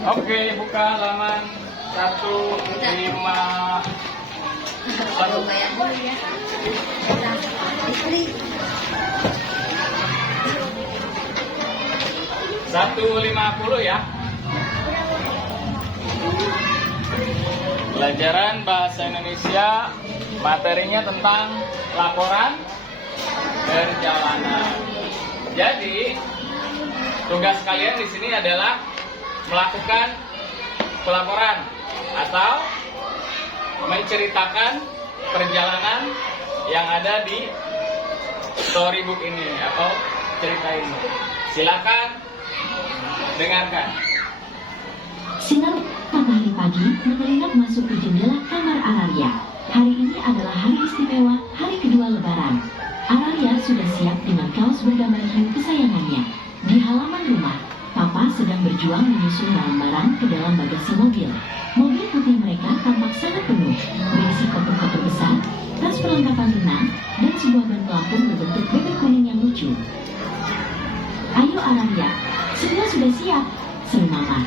Oke, buka halaman 151. Bayar dulu ya. 150 ya. Pelajaran bahasa Indonesia, materinya tentang laporan perjalanan. Jadi, tugas kalian di sini adalah melakukan pelaporan atau menceritakan perjalanan yang ada di storybook ini atau cerita ini. Silakan dengarkan. Sinar matahari pagi menyeringat masuk ke jendela kamar Araria. Hari ini adalah hari istimewa, hari kedua lebaran. Araria sudah siap dengan kaos bergambar hiu kesayangannya. Di halaman rumah, Papa sedang berjuang menyusun barang-barang ke dalam bagasi mobil. Mobil putih mereka tampak sangat penuh, berisi koper-koper besar, tas perlengkapan renang, dan sebuah ban pelampung berbentuk bebek kuning yang lucu. Ayo Araria, semua sudah siap, seru Mama.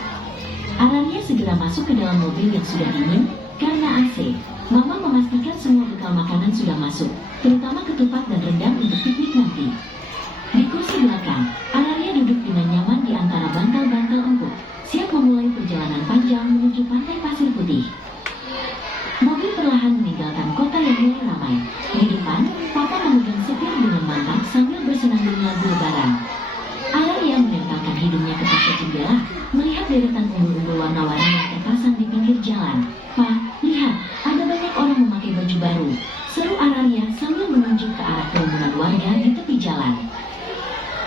Araria segera masuk ke dalam mobil yang sudah dingin karena AC. Mama memastikan semua bekal makanan sudah masuk, terutama ketupat dan rendang untuk piknik nanti. Di kursi belakang, Araria duduk dengan nyaman di antara bantal-bantal empuk, siap memulai perjalanan panjang menuju pantai pasir putih. Mobil perlahan meninggalkan kota yang mulai ramai. Di depan, Papa memegang setir dengan mantap sambil bersenandung lagu lebaran. Araria menempelkan hidungnya ke kaca jendela, melihat deretan umbul-umbul warna-warni yang terpasang di pinggir jalan. "Pa, lihat, ada banyak orang memakai baju baru," seru Araria sambil menunjuk ke arah kerumunan warga di tepi jalan.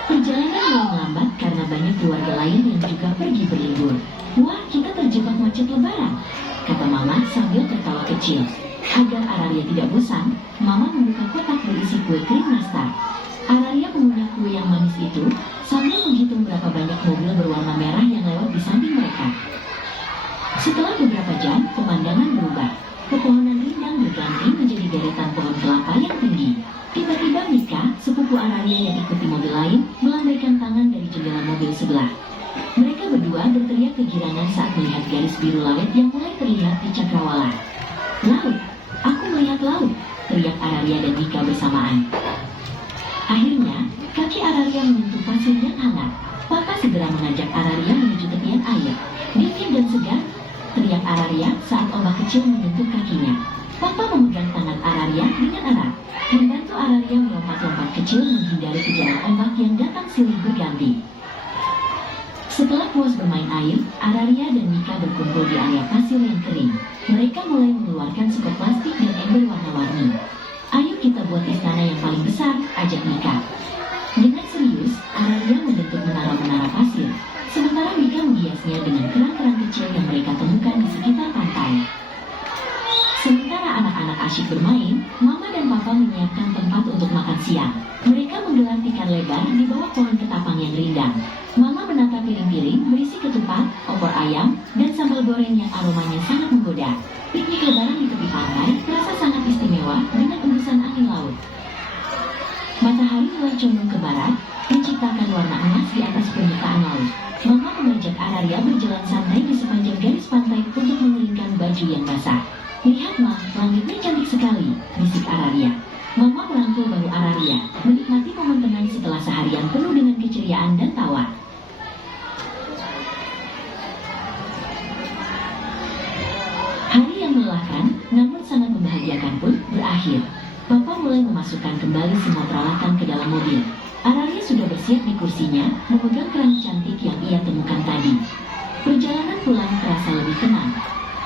Perjalanan mulai melambat karena banyak keluarga lain yang juga pergi berlibur. "Wah, kita terjebak macet lebaran," kata Mama sambil tertawa kecil. Agar Araria tidak bosan, Mama membuka kotak berisi kue krim nastar. Araria mengunyah kue yang manis itu sambil menghitung berapa banyak mobil berwarna merah yang lewat di samping mereka. Setelah beberapa jam, pemandangan berubah. Pepohonan rindang berganti menjadi deretan pohon kelapa yang tinggi. Tiba-tiba Mika, sepupu Araria yang ikut di mobil lain, melambaikan tangan dari jendela mobil sebelah. Mereka berdua berteriak kegirangan saat melihat garis biru laut yang mulai terlihat di cakrawala. "Laut! Aku melihat laut!" teriak Araria dan Mika bersamaan. Akhirnya, kaki Araria menyentuh pasir yang hangat. Papa segera mengajak Araria menuju tepian air. "Dingin dan segar!" teriak Araria saat ombak kecil menyentuh kakinya. Papa memegang tangan Araria dengan erat, membantu Araria melompat-lompat kecil menghindari kejaran ombak yang datang silih berganti. Setelah puas bermain air, Araria dan Mika berkumpul di area pasir yang kering. Mereka mulai mengeluarkan sekop plastik dan ember warna-warni. "Ayo kita buat istana yang paling besar," ajak Mika. Dengan serius, Araria membentuk menara-menara pasir, sementara Mika menghiasnya dengan kerang-kerang kecil yang mereka temukan di sekitar pantai. Sementara anak-anak asyik bermain, Mama dan Papa menyiapkan tempat untuk makan siang. Mereka menggelar tikar lebar di bawah pohon ketapang yang rindang. Mama menata piring-piring berisi ketupat, opor ayam, dan sambal goreng yang aromanya sangat menggoda. Piknik lebaran di tepi pantai terasa sangat istimewa dengan embusan angin laut. Matahari mulai condong ke barat, menciptakan warna emas di atas permukaan laut. Mama mengajak Araria berjalan santai di sepanjang garis pantai untuk mengeringkan baju yang basah. "Lihat, Ma, langitnya cantik sekali," bisik Araria. Mama merangkul bahu Araria, menikmati momen tenang setelah seharian penuh dengan keceriaan dan tawa. Hari yang melelahkan, namun sangat membahagiakan pun berakhir. Papa mulai memasukkan kembali semua peralatan ke dalam mobil. Araria sudah bersiap di kursinya, memegang keranjang cantik yang ia temukan tadi. Perjalanan pulang terasa lebih tenang.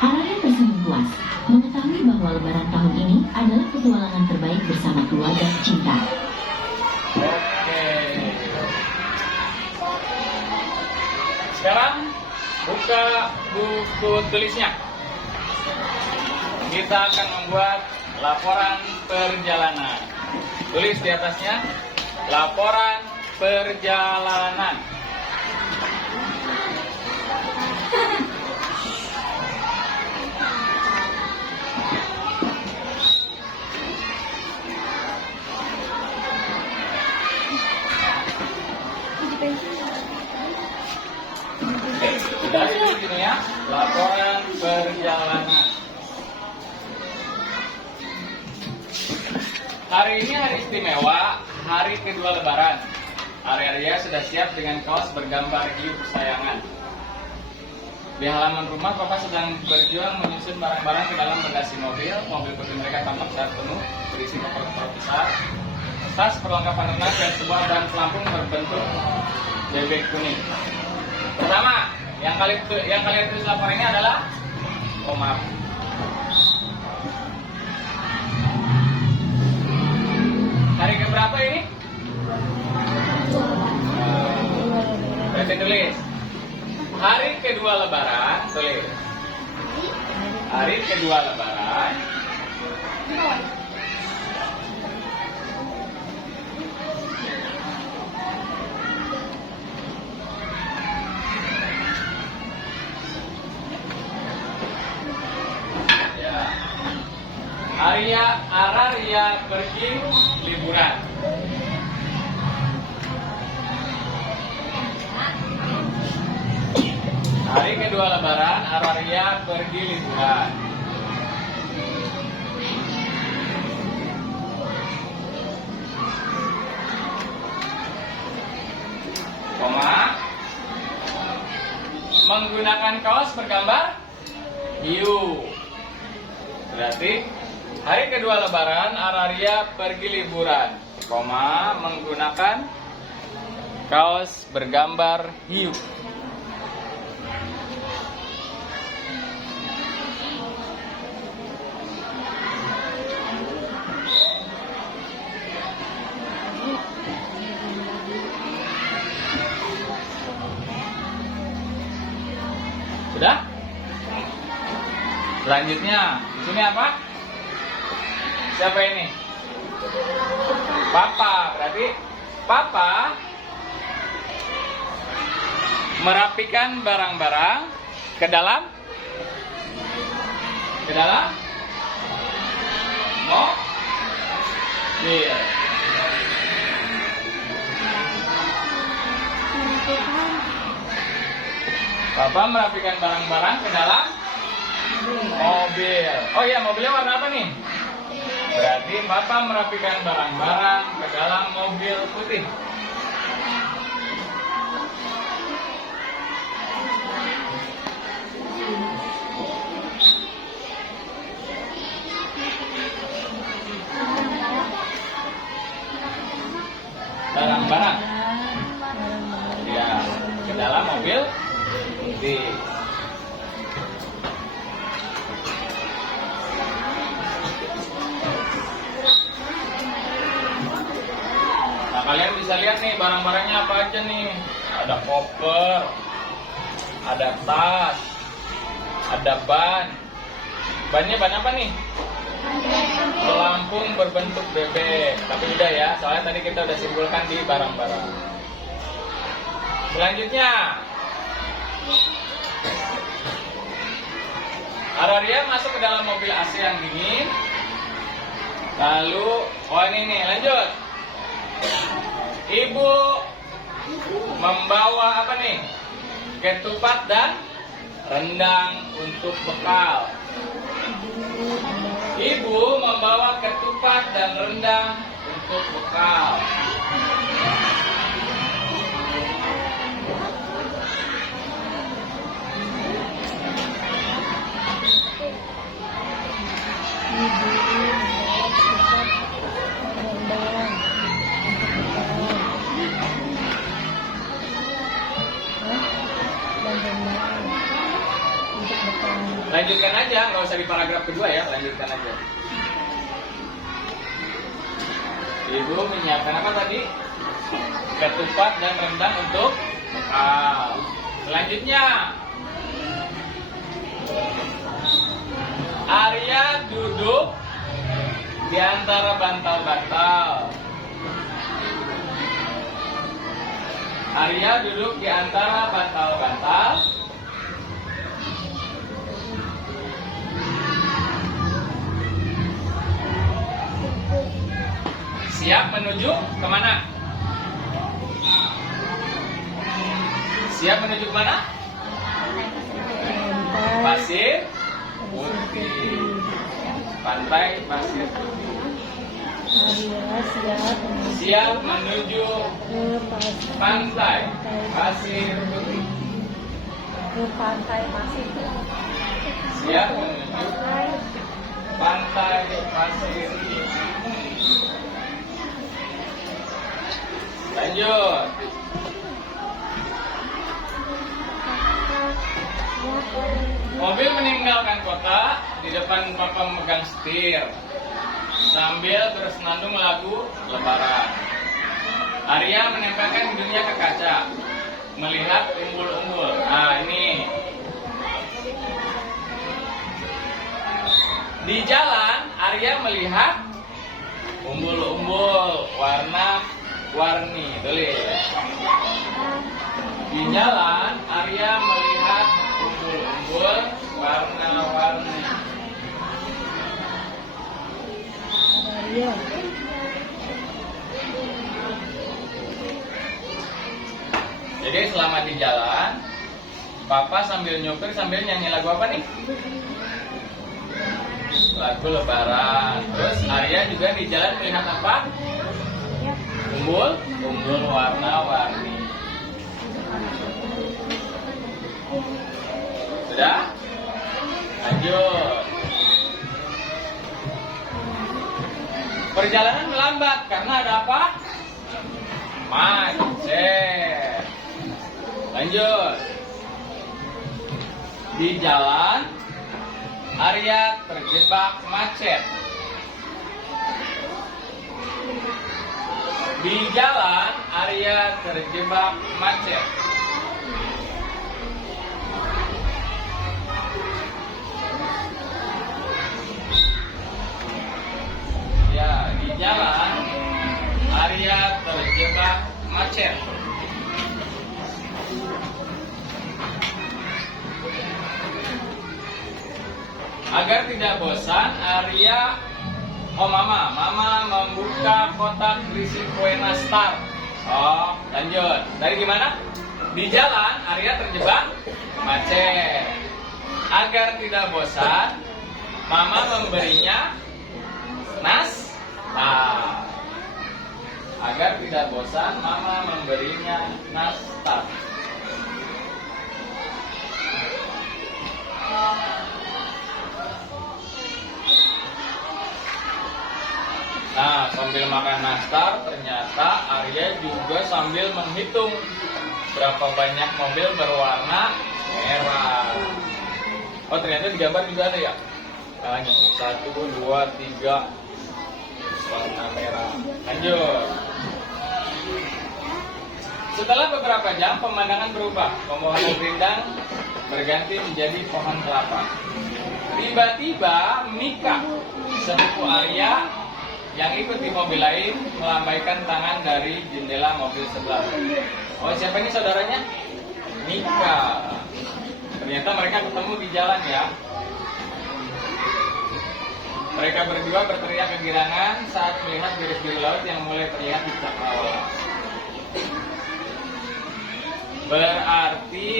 Araria tersenyum puas, mengetahui bahwa lebaran tahun ini adalah petualangan terbaik bersama keluarga tercinta. Oke. Sekarang buka buku tulisnya. Kita akan membuat laporan perjalanan. Tulis di atasnya, laporan perjalanan. Dari laporan perjalanan. Hari ini hari istimewa, hari kedua Lebaran. Arya sudah siap dengan kaos bergambar hiu kesayangan. Di halaman rumah, Papa sedang berjuang menyusun barang-barang ke dalam bagasi mobil. Mobil putih mereka tampak sangat penuh, berisi koper-koper besar, tas, perlengkapan renang, dan sebuah ban pelampung berbentuk bebek kuning. Pertama, yang kalian tulis laporannya adalah Omar. Hari keberapa ini? Berarti tulis. Hari kedua Lebaran, tulis. Hari kedua Lebaran. Ya. Araria pergi liburan. Hari kedua Lebaran, Araria pergi liburan. Koma. Menggunakan kaos bergambar hiu. Berarti hari kedua Lebaran, Araria pergi liburan. Koma, menggunakan kaos bergambar hiu. Sudah? Selanjutnya, di sini apa? Siapa ini? Papa. Berarti Papa merapikan barang-barang ke dalam mobil. Papa merapikan barang-barang ke dalam mobil. Oh iya, mobilnya warna apa nih? Berarti Papa merapikan barang-barang ke dalam mobil putih. Barang-barang. Ya, ke dalam mobil putih. Kalian bisa lihat nih barang-barangnya apa aja nih. Ada koper, ada tas, ada ban. Bannya ban apa nih? Pelampung berbentuk bebek. Tapi udah ya, soalnya tadi kita udah simpulkan di barang-barang. Selanjutnya, Araria masuk ke dalam mobil AC yang dingin. Lalu, oh ini nih, lanjut. Ibu membawa apa nih? Ketupat dan rendang untuk bekal. Ibu membawa ketupat dan rendang untuk bekal. Lanjutkan aja, nggak usah di paragraf kedua ya, lanjutkan aja. Ibu menyiapkan apa tadi? Ketupat dan rendang untuk bekal. Selanjutnya, Arya duduk di antara bantal-bantal. Arya duduk di antara bantal-bantal. Siap menuju kemana? Siap menuju kemana? pasir putih. Pantai pasir putih. Arya Siap menuju ke pantai pasir putih. pantai pasir. Siap menuju pantai pasir putih. Lanjut. Mobil meninggalkan kota, di depan papa memegang setir sambil bersenandung lagu Lebaran. Arya menempelkan hidungnya ke kaca, melihat umbul-umbul. Nah ini. Di jalan, Arya melihat umbul-umbul warna-warni. Tulis. Di jalan, Arya melihat umbul-umbul warna-warni. Arya. Jadi selama di jalan, Papa sambil nyopir sambil nyanyi lagu apa nih? Lagu Lebaran. Terus Arya juga di jalan melihat apa? Umbul warna-warni. Sudah? Lanjut. Perjalanan melambat karena ada apa? Macet. Lanjut. Di jalan, Arya terjebak macet. Di jalan, Arya terjebak macet. Ya, di jalan, Arya terjebak macet. Agar tidak bosan, Mama membuka kotak berisi kue nastar. Oh, lanjut. Dari gimana? Di jalan, Arya terjebak macet. Agar tidak bosan, Mama memberinya nastar. Agar tidak bosan, Mama memberinya nastar. Nah, sambil makan nastar, ternyata Arya juga sambil menghitung berapa banyak mobil berwarna merah. Oh, ternyata di gambar juga ada ya? Lanjut. 1, 2, 3 warna merah. Lanjut. Setelah beberapa jam, pemandangan berubah. Pepohonan rindang berganti menjadi pohon kelapa. Tiba-tiba Mika, sepupu Arya, yang ikut di mobil lain, melambaikan tangan dari jendela mobil sebelah. Oh, siapa ini saudaranya? Mika. Ternyata mereka ketemu di jalan ya. Mereka berdua berteriak kegirangan saat melihat garis biru laut yang mulai terlihat di cakrawala. Berarti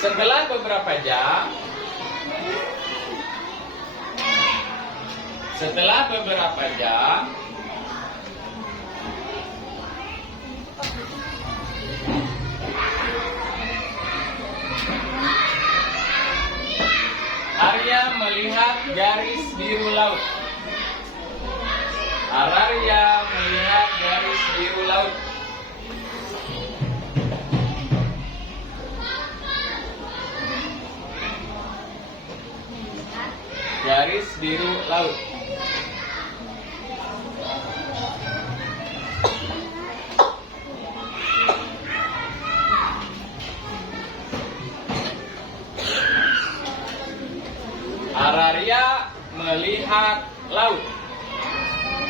setelah beberapa jam, Arya melihat garis biru laut. Arya melihat garis biru laut. Garis biru laut. Arya melihat laut.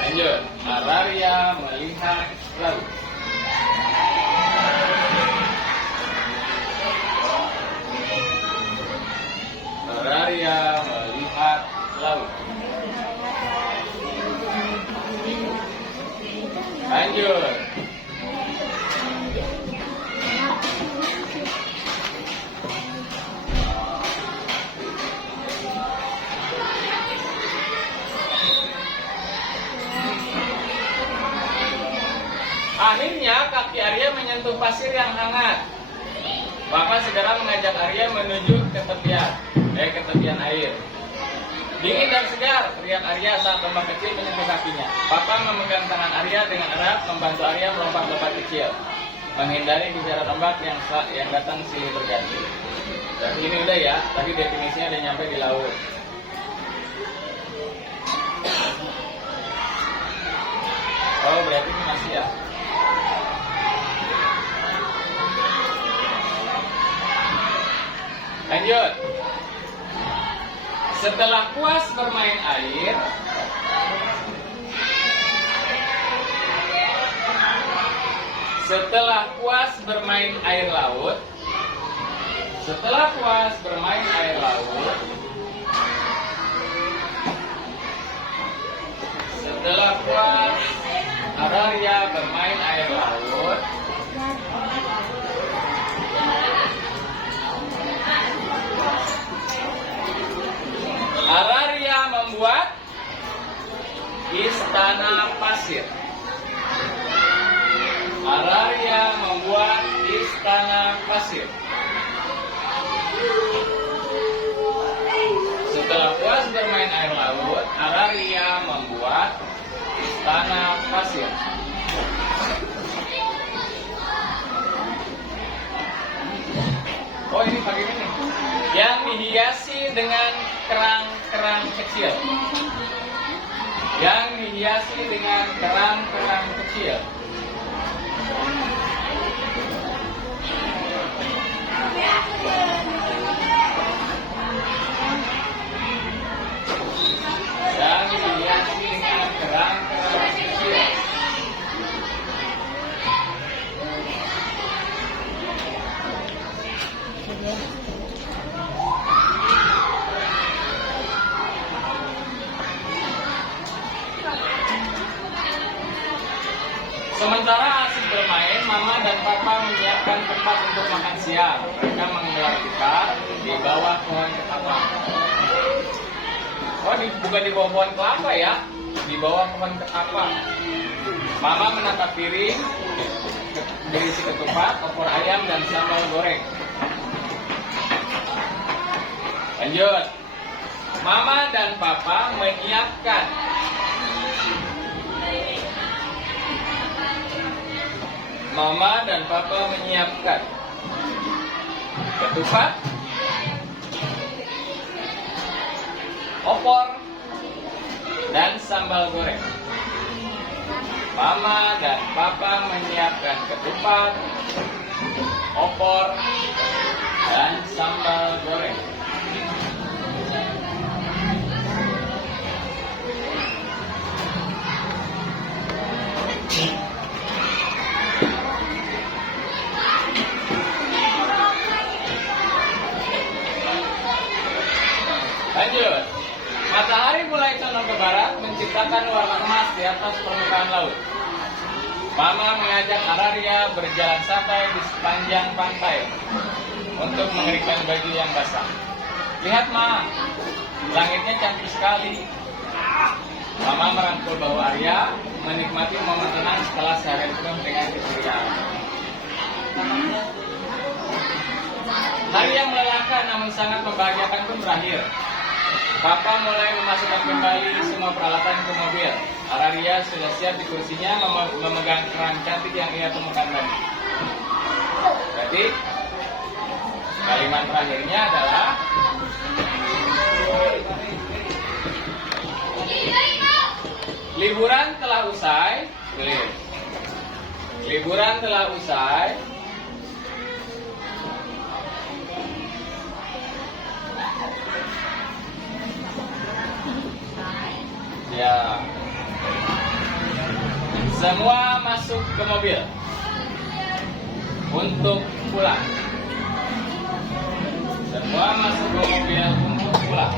Lanjut. Arya melihat laut. Arya melihat laut. Lanjut. Akhirnya kaki Arya menyentuh pasir yang hangat. Papa segera mengajak Arya menuju ke tepian air. Dingin dan segar, teriak Arya saat ombak kecil menyentuh kakinya. Papa memegang tangan Arya dengan erat, membantu Arya melompat-lompat kecil, menghindari gejala ombak yang datang silih berganti. Dan ini udah ya, tadi definisinya udah nyampe di laut. Oh, berarti ini masih ya. Lanjut. Setelah puas bermain air, laut, Ararya bermain air laut, Ararya membuat istana pasir. Ararya membuat istana pasir. Setelah puas bermain air laut, Ararya membuat istana pasir. Oh, ini pakai ini yang dihiasi dengan kerang-kerang kecil. Sementara asik bermain, Mama dan Papa menyiapkan tempat untuk makan siang. Mereka menggelar tikar di bawah pohon ketapang. Oh, bukan di bawah pohon kelapa ya, di bawah pohon ketapang. Mama menatap piring berisi ketupat, opor ayam, dan sambal goreng. Lanjut. Mama dan Papa menyiapkan ketupat, opor, dan sambal goreng. Mama dan Papa menyiapkan ketupat, opor, dan sambal goreng. Lanjut. Matahari mulai condong ke barat, menciptakan warna emas di atas permukaan laut. Mama mengajak Ararya berjalan santai di sepanjang pantai untuk mengeringkan baju yang basah. Lihat, Ma, langitnya cantik sekali. Mama merangkul bahu Arya, menikmati momen tenang setelah seharian penuh dengan keceriaan. Hari yang melelahkan namun sangat membahagiakan pun berakhir. Papa mulai memasukkan kembali semua peralatan ke mobil. Ararya sudah siap di kursinya memegang keran cantik yang ia temukan tadi. Jadi, kalimat terakhirnya adalah liburan telah usai. Tulis. Liburan telah usai. Ya. Semua masuk ke mobil untuk pulang. Semua masuk ke mobil untuk pulang.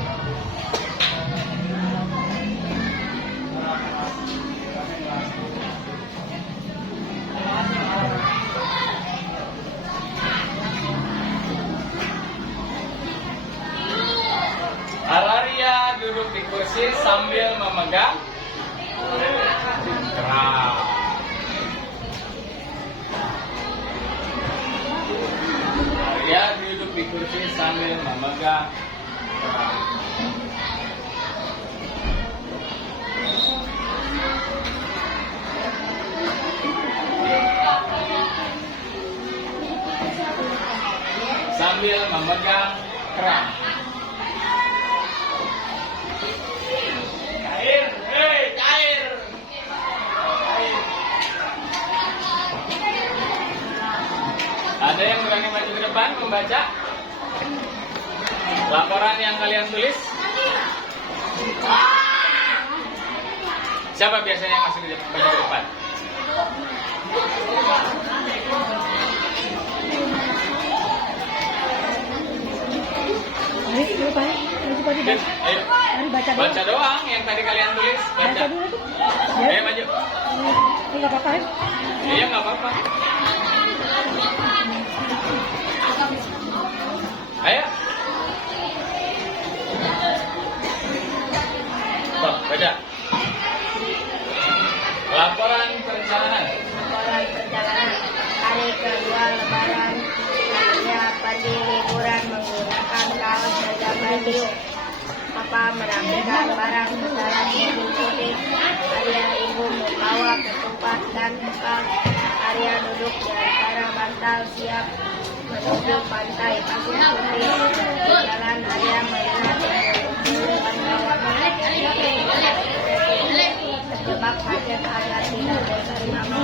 Ararya duduk di kursi sambil memegang keran. memegang kerang. Sambil memegang kerang. Cair, cair. Ada yang berani maju ke depan membaca laporan yang kalian tulis? Siapa biasanya yang masuk maju ke depan? Mari dulu Pak. Maju Pak. Ayo, Mari baca dulu. baca doang yang tadi kalian tulis. Baca Baca. dulu tuh. Ayo maju. Ini nggak apa-apa ya? Iya nggak apa-apa. Ayo. Tuh, baca. Laporan perjalanan. Laporan perjalanan hari kedua Lebaran. Saya pergi liburan menggunakan kaos bergambar hiu. Papa merapikan barang ke dalam mobil putih. Arya ibu membawa ketupat dan bekal. Arya duduk di antara bantal siap menuju pantai pasir putih. Di jalan Arya melihat terjebak hajat agar tidak bersama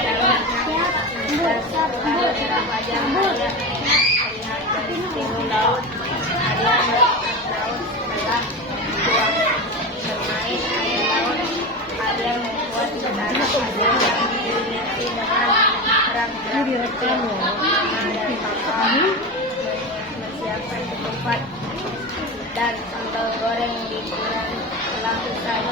jalannya. Dan setelah beberapa jam Arya melihat dari timur laut. Arya melihat laut setelah buang bermain air laut. Arya membuat sedaran Arya yang dihiasi dengan perang-perang mama dan papa menyiapkan ketupat dan sambal goreng di bulan telah usai.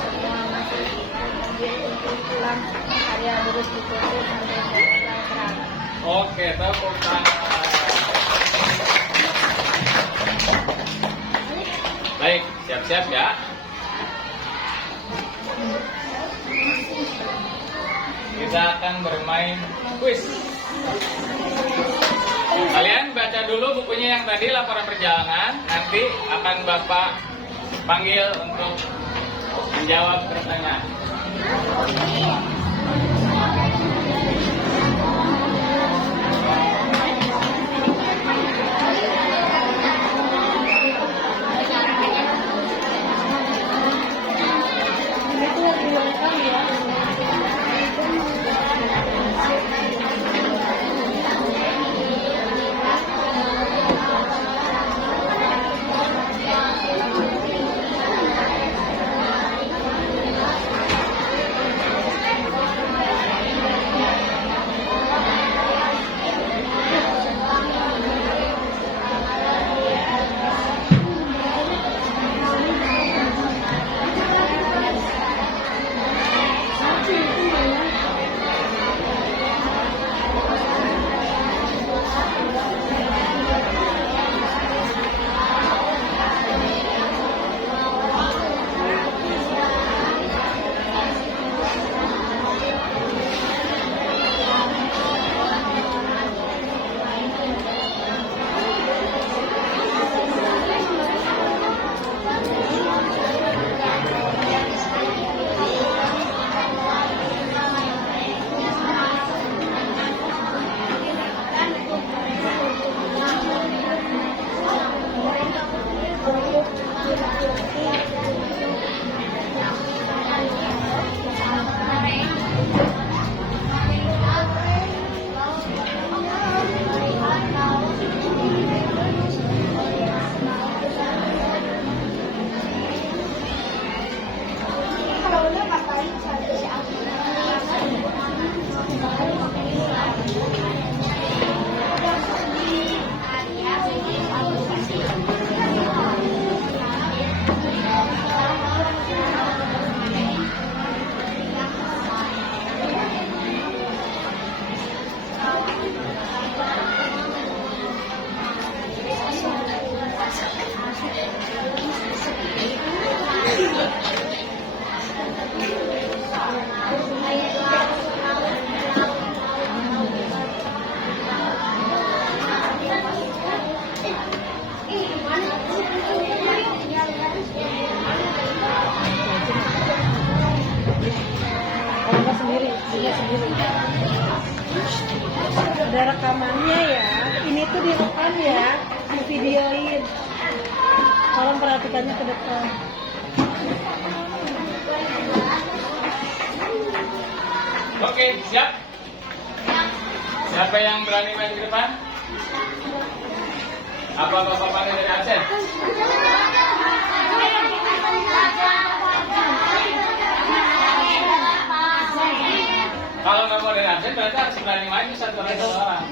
Semua masuk di mobil untuk pulang. Arya duduk di kursi sambil memegang kerang. Oke, tepuk tangan. Baik, siap-siap ya. Kita akan bermain kuis. Kalian baca dulu bukunya yang tadi, laporan perjalanan. Nanti akan Bapak panggil untuk menjawab pertanyaan. Itu yang dilakukan ya. sendiri, dilihat sendiri. Ada rekamannya ya. Ini tuh direkam ya, di videoin. Tolong perhatikannya ke depan. Oke, siap? Siapa yang berani main ke depan? Apa bapak dari Aceh? Kalau nggak mau dari Aceh, berarti harus berani main satu orang.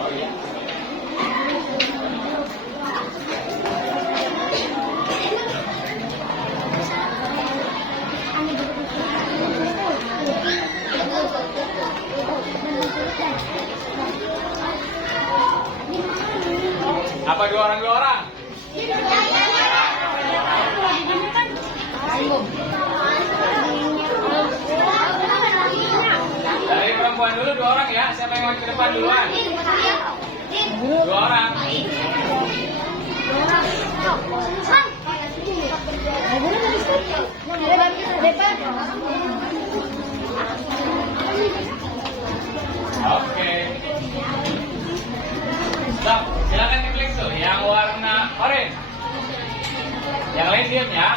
Oh iya. Apa dua orang? Dari perempuan dulu 2 orang ya. Siapa yang mau ke depan duluan? 2 orang. Oke. Stop. Silakan diklik tuh yang warna oranye. Yang lain diam ya.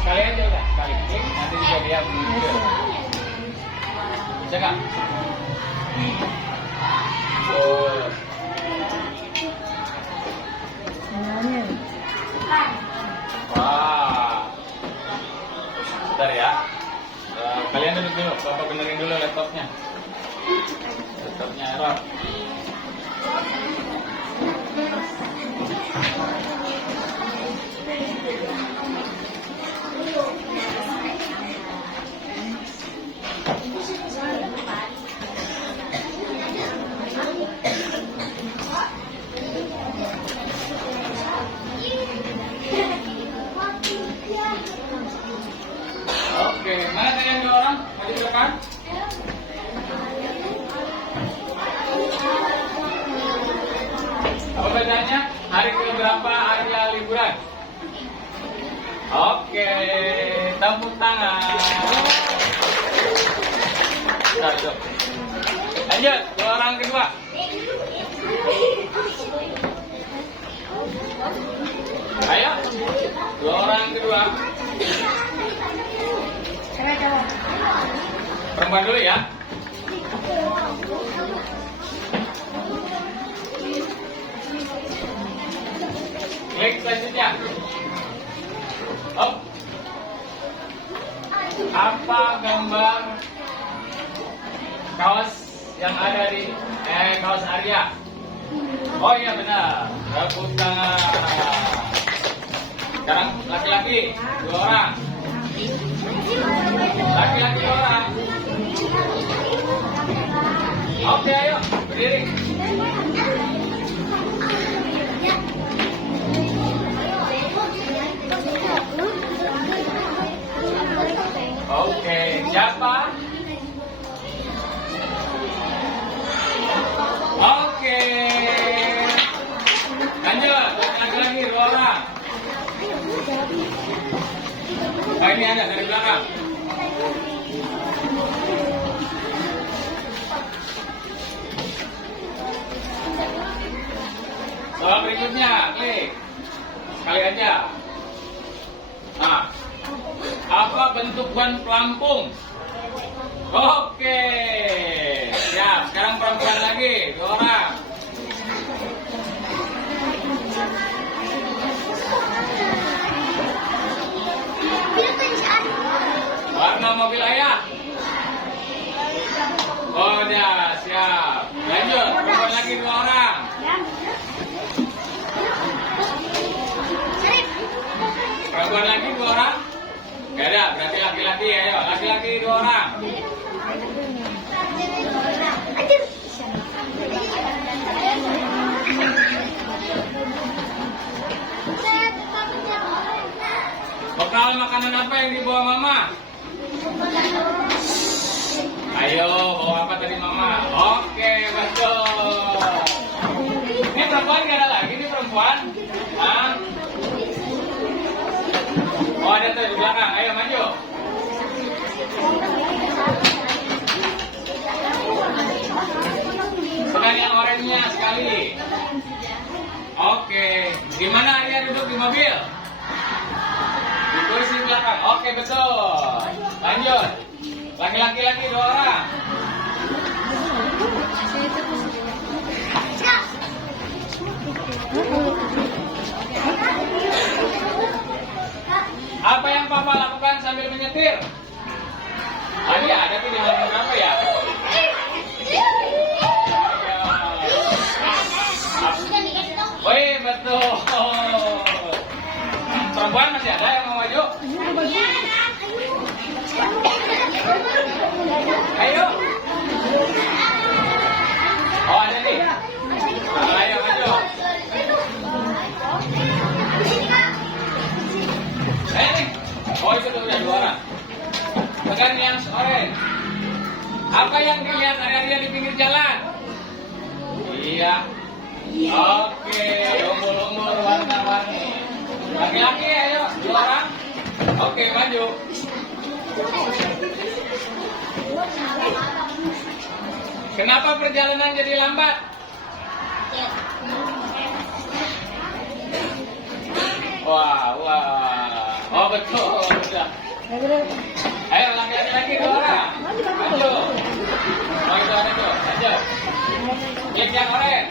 Sekali aja udah. Sekali klik nanti juga dia muncul. Bisa nggak? Oh. Wah. Bentar ya. Kalian duduk dulu. Bapak benerin dulu laptopnya. Laptopnya error. Oke, mana tadi yang 2 orang? Maju ke depan. Apa bedanya? Hari keberapa area liburan? Oke, tepuk tangan. Lanjut. Lanjut, 2 orang kedua. Ayo, 2 orang kedua. Perempuan dulu ya. Klik selanjutnya. Hop. Apa gambar kaos yang ada di kaos Arya? Oh iya benar. Tepuk tangan. Sekarang laki-laki 2 orang. Laki-laki 2 orang. Oke, ayo berdiri. Oke, siapa? Oke. Lanjut, lagi 2 orang. Ini ada dari belakang. Soal berikutnya, klik. Sekali aja. Nah, apa bentuk ban pelampung? Oke. Siap, sekarang perempuan lagi, 2 orang. Warna mobil ayah. Oh, udah, siap. Lanjut, perempuan lagi 2 orang. Perempuan lagi 2 orang. Gak ada, berarti laki-laki. Ayo, laki-laki 2 orang. Bekal makanan apa yang dibawa mama? Ayo, bawa apa tadi mama? Oke, betul. Ini perempuan gak ada lagi, ini perempuan. perempuan? Hah? Oh, ada tuh di belakang. Ayo maju. Dengan yang oranye sekali. Oke. Di mana Arya duduk di mobil? Di kursi belakang. Oke, betul. Lanjut. Laki-laki lagi 2 orang. Apa yang Papa lakukan sambil menyetir? Arya, ada tuh di halaman berapa ya? Wih, betul. Perempuan masih ada yang mau maju? Ayo. Oh, ada nih. Ayo maju. Nih. Oh, itu tuh udah 2 orang. Pegang yang orange. Apa yang dilihat Arya di pinggir jalan? Iya. Oke, umbul-umbul warna-warni. Laki-laki ayo, 2 orang. Oke, maju. Kenapa perjalanan jadi lambat? Wah. Oh, betul. Udah. Ayo, laki-laki lagi 2 orang. Maju. Oh, itu ada tuh. Maju. Klik yang orange.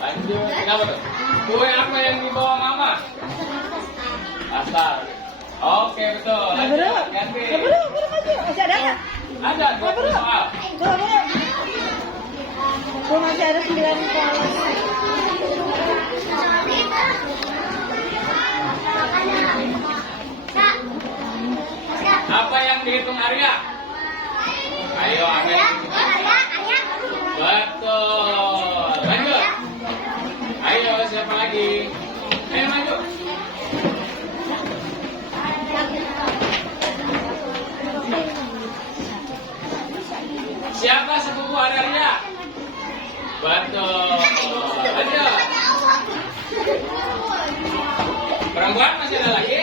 Lanjut. Kenapa tuh? Kue apa yang dibawa mama? Asal. Oke, betul. Lanjut. Ganti. Masih ada nggak? Ada 20 soal. Tuh masih ada 9 soal. Apa yang dihitung Arya? Ayo, Arya. Betul. Lanjut. Ayo, siapa lagi? Ayo maju. Siapa sepupu Arya? Betul. Lanjut. Perempuan masih ada lagi?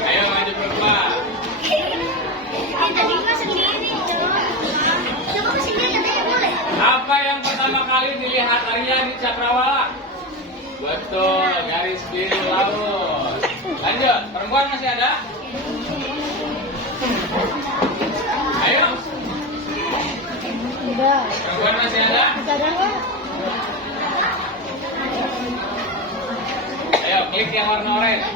Ayo maju perempuan. Apa yang pertama kali dilihat Arya di Cakrawala? Betul, garis biru laut. Lanjut, perempuan masih ada? Ayo. Udah. Perempuan masih ada? Masih ada nggak? Ayo, klik yang warna oranye.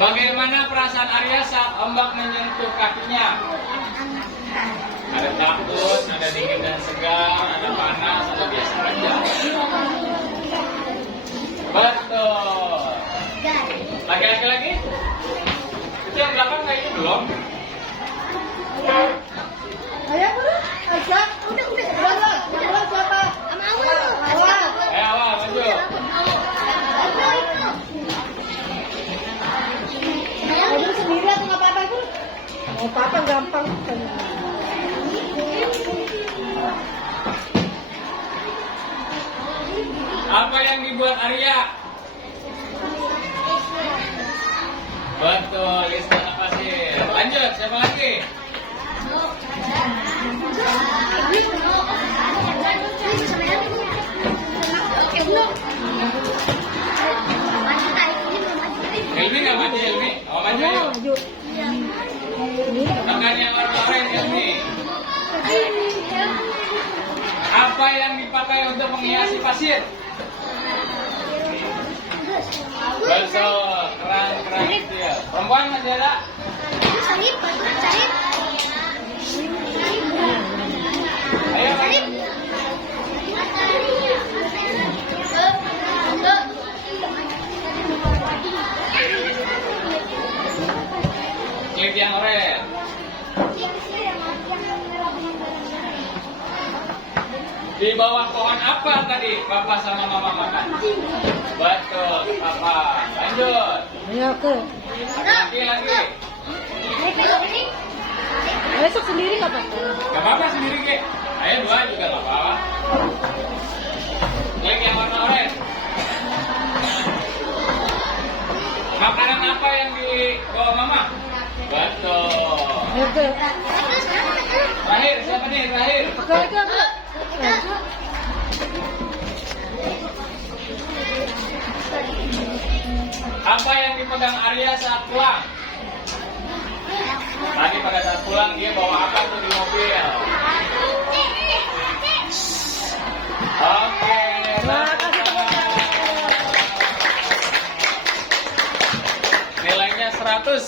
Bagaimana perasaan Arya saat ombak menyentuh kakinya? Ada takut, ada dingin dan segar, ada panas, ada biasa aja. Betul. Laki-laki lagi? Itu yang belakang kayaknya belum. Ayo, Aisyah. Udah. Yang belum siapa? Awal. Awal, maju. Aduh, sendiri atau nggak apa-apa itu? Nggak apa-apa, gampang. Apa yang dibuat Arya? Betul, istana pasir. Lanjut, siapa lagi? Hilmi nggak maju, Hilmi? Oh, maju yuk. Maju. Tekan yang warna oranye, Hilmi. Apa yang dipakai untuk menghiasi pasir? Betul, keren itu ya. Perempuan masih ada? Ayo, ayo. Klik yang oranye. Di bawah pohon apa tadi Papa sama Mama makan? Betul, Papa. Lanjut. Ayo ke. Lagi. sendiri nggak apa-apa. Gak apa-apa sendiri kek. Ayo 2 juga gak apa-apa. Lagi yang warna oranye. Makanan apa yang dibawa mama? Betul. Itu. Terakhir, siapa nih? Terakhir. Oke, itu. Apa yang dipegang Arya saat pulang? Tadi pada saat pulang dia bawa apa tuh di mobil? Oke. Nah, kasih tepuk tangan. Nilainya 100.